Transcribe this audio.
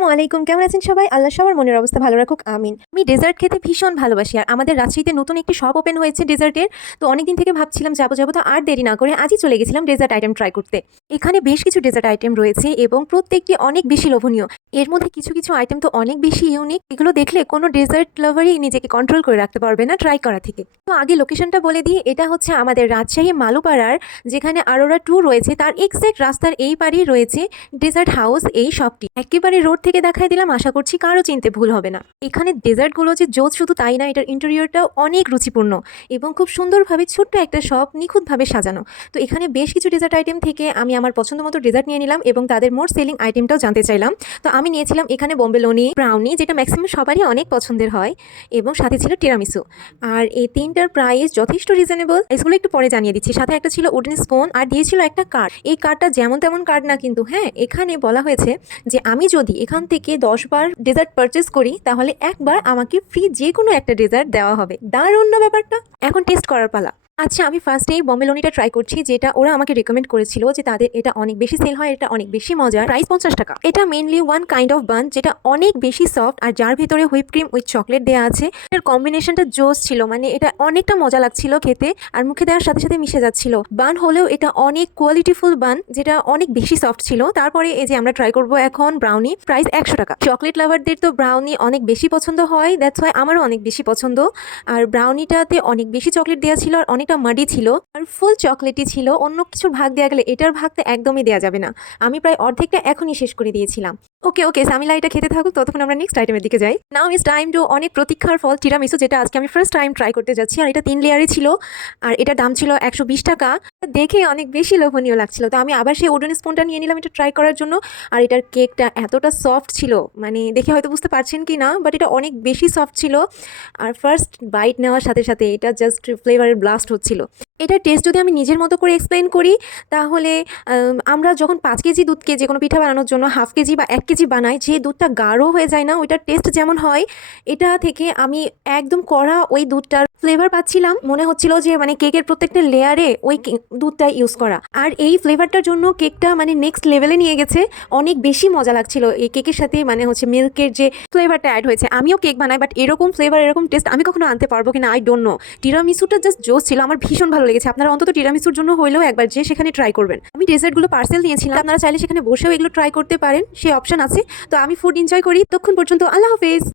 আসসালামু আলাইকুম, কেমন আছেন সবাই? আল্লাহ সবার মনের অবস্থা ভালো রাখুক, আমিন। আমি ডেজার্ট খেতে ভীষণ ভালোবাসি, আর আমাদের রাজশাহীতে নতুন একটি শপ ওপেন হয়েছে ডেজার্টের। তো অনেকদিন থেকে ভাবছিলাম যাবো, তো আর দেরি না করে আজই চলে গেছিলাম ডেজার্ট আইটেম ট্রাই করতে। এখানে বেশ কিছু ডেজার্ট আইটেম রয়েছে এবং প্রত্যেকটি অনেক বেশি লোভনীয়। এর মধ্যে কিছু কিছু আইটেম তো অনেক বেশি ইউনিক, এগুলো দেখলে কোনো ডেজার্ট লাভারই নিজেকে কন্ট্রোল করে রাখতে পারবে না ট্রাই করা থেকে। তো আগে লোকেশনটা বলে দিই, এটা হচ্ছে আমাদের রাজশাহী মালুপাড়ার, যেখানে আরোরা 2 রয়েছে তার এক্স্যাক্ট রাস্তার এই পারেই রয়েছে ডেজার্ট হাউস এই শপটি। একেবারে রোড থেকে দেখাই দিলাম, আশা করছি কারো চিনতে ভুল হবে না। এখানে ডেজার্টগুলো যে জোস শুধু তাই না, এটার ইন্টেরিয়রটাও অনেক রুচিপূর্ণ এবং খুব সুন্দরভাবে ছোট্ট একটা শপ নিখুঁতভাবে সাজানো। তো এখানে বেশ কিছু ডেজার্ট আইটেম থেকে আমি আমার পছন্দ মতো ডেজার্ট নিয়ে নিলাম এবং তাদের মোর সেলিং আইটেমটাও জানতে চাইলাম। তো আমি নিয়েছিলাম এখানে বোম্বে লোনি ব্রাউনি, যেটা ম্যাক্সিমাম সবারই অনেক পছন্দের হয়, এবং সাথে ছিল টিরামিসু। আর এই তিনটার প্রাইস যথেষ্ট রিজনেবল, এগুলো একটু পরে জানিয়ে দিচ্ছি। সাথে একটা ছিল উডেন স্পুন, আর দিয়েছিল একটা কার্ড। এই কার্ডটা যেমন তেমন কার্ড না কিন্তু, হ্যাঁ, এখানে বলা হয়েছে যে আমি যদি এখান থেকে 10 বার ডেজার্ট পারচেস করি তাহলে একবার আমাকে ফ্রি যে কোনো একটা ডেজার্ট দেওয়া হবে। দারুণ না ব্যাপারটা? এখন টেস্ট করার পালা। আচ্ছা, আমি ফার্স্টেই বোম্বে লোনিটা ট্রাই করছি, যেটা ওরা আমাকে রেকমেন্ড করেছিল যে তাদের এটা অনেক বেশি সেল হয়, এটা অনেক বেশি মজার। প্রাইস 50 টাকা। এটা মেনলি ওয়ান কাইন্ড অফ বান, যেটা অনেক বেশি সফট আর যার ভিতরে হুইপ ক্রিম উইথ চকলেট দেওয়া আছে। এর কম্বিনেশনটা জোস ছিল, মানে এটা অনেকটা মজা লাগছিল খেতে, আর মুখে দেওয়ার সাথে সাথে মিশে যাচ্ছিল। বান হলেও এটা অনেক কোয়ালিটিফুল বান, যেটা অনেক বেশি সফট ছিল। তারপরে এই যে আমরা ট্রাই করবো এখন ব্রাউনি, প্রাইস 100 টাকা। চকলেট লাভারদের তো ব্রাউনি অনেক বেশি পছন্দ হয়, দ্যাটস ওয়াই আমারও অনেক বেশি পছন্দ। আর ব্রাউনিটাতে অনেক বেশি চকলেট দেওয়া ছিল, আর অনেকটা মাডি ছিল, আর ফুল চকলেটই ছিল। অন্য কিছুর ভাগ দেওয়া গেলে এটার ভাগ তো একদমই দেওয়া যাবে না। আমি প্রায় অর্ধেকটা এখনই শেষ করে দিয়েছিলাম। ওকে, সামিলা এটা খেতে থাকুক, ততক্ষণ আমরা নেক্সট আইটেমের দিকে যাই। নাও ইজ টাইম টু অনেক প্রতীক্ষার ফল টিরামিসু, যেটা আজকে আমি ফার্স্ট টাইম ট্রাই করতে যাচ্ছি। আর এটা 3 লেয়ারে ছিল, আর এটার দাম ছিল 120 টাকা। দেখে অনেক বেশি লোভনীয় লাগছিল, তো আমি আবার সেই উডেন স্পুনটা নিয়ে নিলাম এটা ট্রাই করার জন্য। আর এটার কেকটা এতটা সফট ছিল, মানে দেখে হয়তো বুঝতে পারছেন কি না, বাট এটা অনেক বেশি সফট ছিল। আর ফার্স্ট বাইট নেওয়ার সাথে সাথে এটা জাস্ট ফ্লেভারের ব্লাস্ট হচ্ছিল। এটার টেস্ট যদি আমি নিজের মতো করে এক্সপ্লেন করি, তাহলে আমরা যখন 5 কেজি দুধকে যে কোনো পিঠা বানানোর জন্য হাফ কেজি বা 1 কেজি বানাই, যে দুধটা গাঢ় হয়ে যায় না, ওইটার টেস্ট যেমন হয়, এটা থেকে আমি একদম কড়া ওই দুধটার ফ্লেভার পাচ্ছিলাম। মনে হচ্ছিল যে মানে কেকের প্রত্যেকটা লেয়ারে ওই দুধটা ইউজ করা, আর এই ফ্লেভারটার জন্য কেকটা মানে নেক্সট লেভেলে নিয়ে গেছে। অনেক বেশি মজা লাগছিল এই কেকের সাথে, মানে হচ্ছে মিল্কের যে ফ্লেভারটা অ্যাড হয়েছে। আমিও কেক বানাই, বাট এরকম ফ্লেভার এরকম টেস্ট আমি কখনো আনতে পারবো কিনা আই ডোন্ট নো। টিরামিসুটা জাস্ট জোস ছিল, আমার ভীষণ ভালো লেগেছে। আপনারা অন্তত টিরামিসুর জন্য হইলেও একবার যে সেখানে ট্রাই করবেন। আমি ডেজার্টগুলো পার্সেল নিয়েছিলাম, আপনারা চাইলে সেখানে বসেও এগুলো ট্রাই করতে পারেন, সেই অপশন আছে। তো আমি ফুড এনজয় করি। ততক্ষণ পর্যন্ত আল্লাহ হাফেজ।